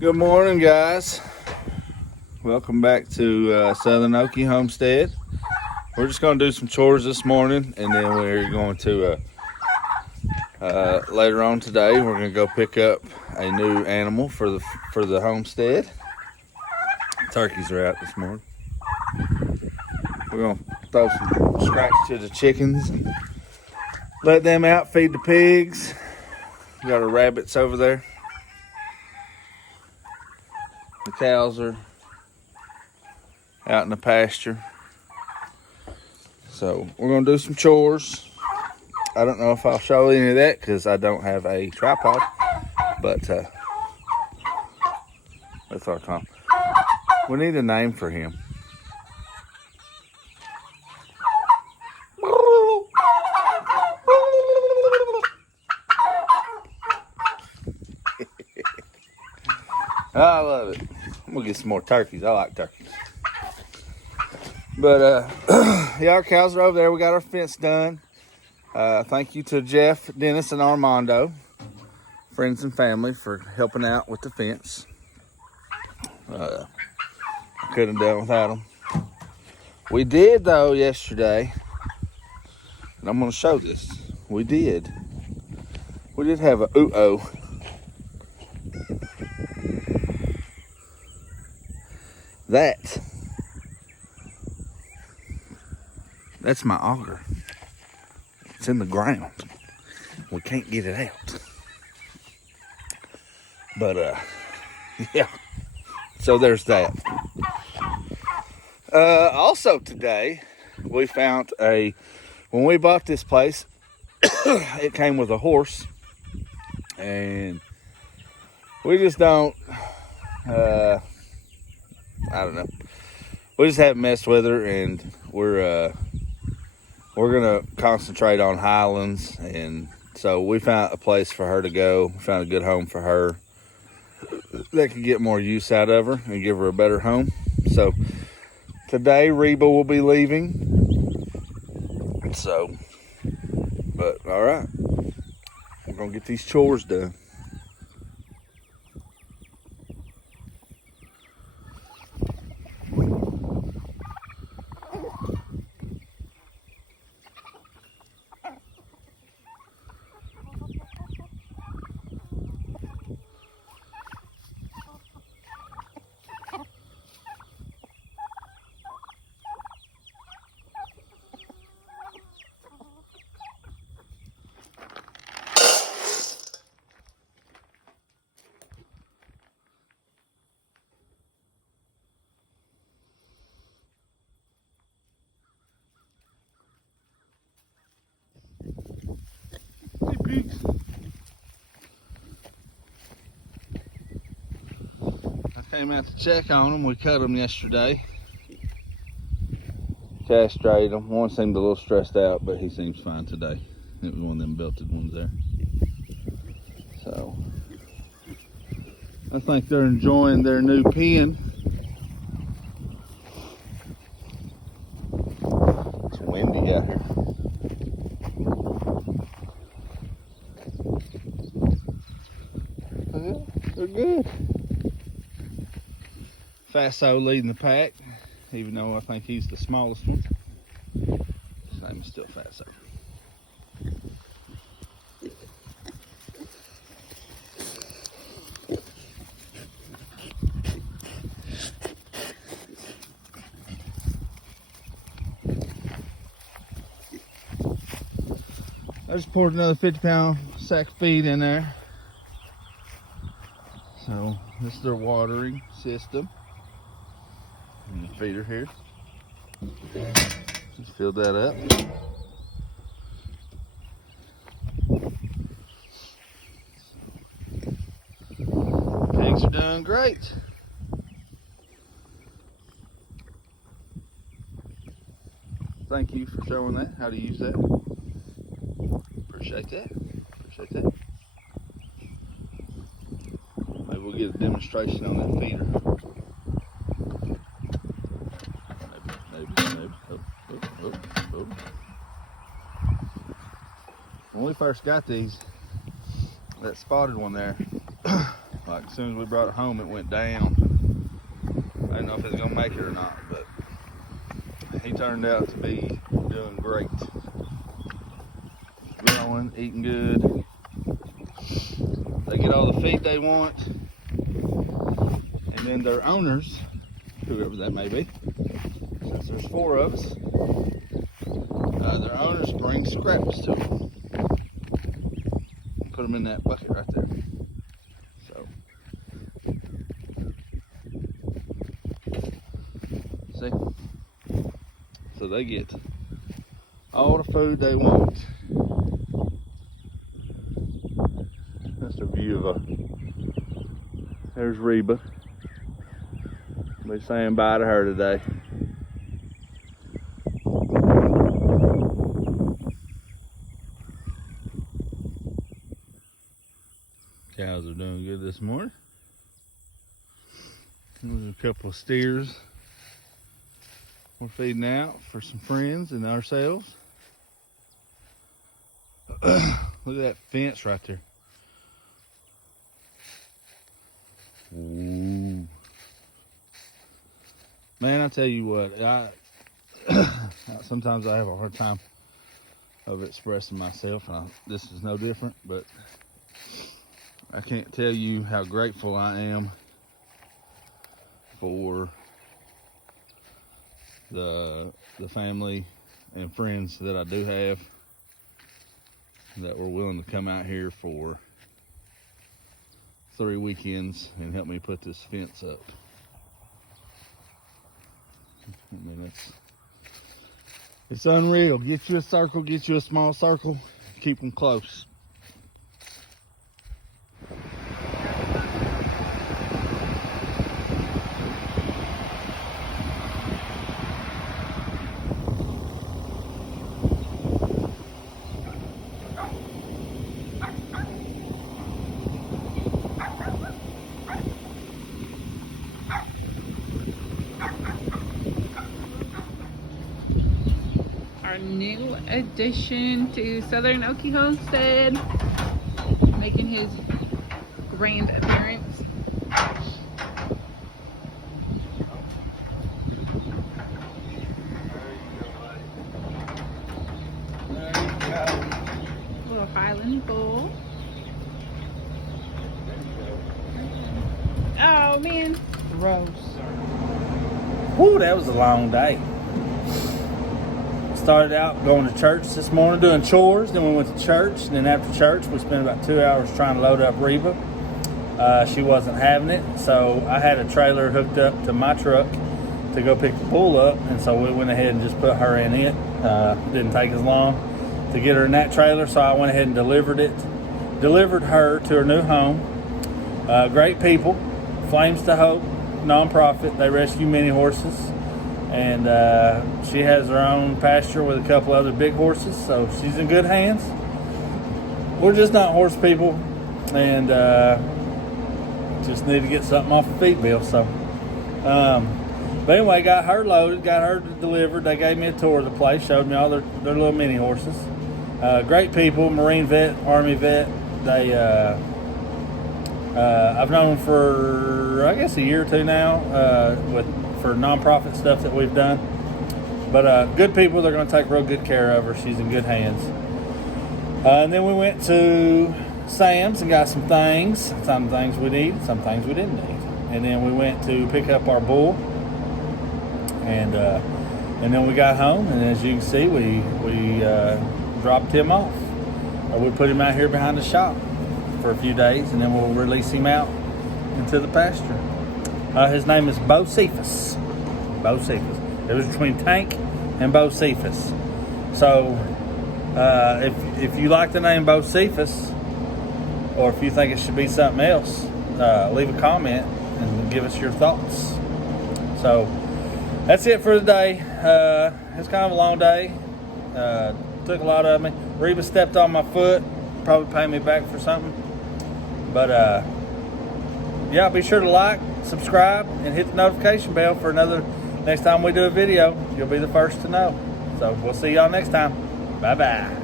Good morning, guys. Welcome back to Southern Okie Homestead. We're just going to do some chores this morning, and then we're going to later on today we're going to go pick up a new animal for the homestead. Turkeys are out this morning. We're going to throw some scratch to the chickens and let them out, feed the pigs. We got our rabbits over there. The cows are out in the pasture. So we're going to do some chores. I don't know if I'll show any of that because I don't have a tripod, but that's our Tom. We need a name for him. I love it. I'm gonna get some more turkeys. I like turkeys. But yeah, our cows are over there. We got our fence done. Thank you to Jeff, Dennis, and Armando, friends and family, for helping out with the fence. I couldn't have done without them. We did though yesterday, and I'm gonna show this. We did have a uh-oh. That's my auger. It's in the ground. We can't get it out. But yeah. So there's that. Also today, we found when we bought this place, it came with a horse, and we just don't. I don't know. We just haven't messed with her, and we're gonna concentrate on Highlands, and so we found a place for her to go. We found a good home for her that could get more use out of her and give her a better home. So today Reba will be leaving. So, but all right, we're gonna get these chores done. I came out to check on them. We cut them yesterday. Castrated them. One seemed a little stressed out, but he seems fine today. It was one of them belted ones there. So I think they're enjoying their new pen. It's windy out here. They're good. Faso leading the pack, even though I think he's the smallest one. His name is still Faso. I just poured another 50-pound sack of feed in there. So this is their watering system. And the feeder here. Just filled that up. Pigs are doing great. Thank you for showing that, how to use that. Appreciate that. Appreciate that. Maybe we'll get a demonstration on that feeder. Maybe. Oh. When we first got these, that spotted one there, Like as soon as we brought it home, it went down. I didn't know if it was gonna make it or not, but he turned out to be doing great. Growing, eating good. They get all the feed they want, and then their owners, whoever that may be, since there's 4 of us, their owners bring scraps to them. Put them in that bucket right there. So, see? So they get all the food they want. That's a view of there's Reba. I'll be saying bye to her today. Cows are doing good this morning. There's a couple of steers we're feeding out for some friends and ourselves. Look at that fence right there. Ooh. Man, I tell you what, sometimes I have a hard time of expressing myself, and this is no different, but I can't tell you how grateful I am for the family and friends that I do have that were willing to come out here for 3 weekends and help me put this fence up. I mean, it's unreal. Get you a circle, get you a small circle, keep them close. Our new addition to Southern Okie Homestead, making his grand appearance. Little Highland bull. Oh man, gross. Whew, that was a long day. Started out going to church this morning doing chores, then we went to church, and then after church we spent about 2 hours trying to load up Reba. She wasn't having it, so I had a trailer hooked up to my truck to go pick the bull up, and so we went ahead and just put her in it. Didn't take as long to get her in that trailer, so I went ahead and delivered her to her new home. Great people, Flames to Hope nonprofit. They rescue mini horses. And she has her own pasture with a couple other big horses, so she's in good hands. We're just not horse people, and just need to get something off the feed bill. So, but anyway, got her loaded, got her delivered. They gave me a tour of the place, showed me all their little mini horses. Great people, Marine vet, Army vet. They I've known them for I guess a year or two now for nonprofit stuff that we've done. But good people, they're going to take real good care of her. She's in good hands. And then we went to Sam's and got some things we need, some things we didn't need. And then we went to pick up our bull. And then we got home, and as you can see, we dropped him off. We put him out here behind the shop for a few days, and then we'll release him out into the pasture. His name is Bocephus. It was between Tank and Bocephus. So if you like the name Bocephus, or if you think it should be something else, leave a comment and give us your thoughts. So that's it for today. It's kind of a long day. Took a lot of me. Reba stepped on my foot. Probably pay me back for something. But yeah, be sure to like, subscribe, and hit the notification bell for next time we do a video. You'll be the first to know. So we'll see y'all next time. Bye-bye.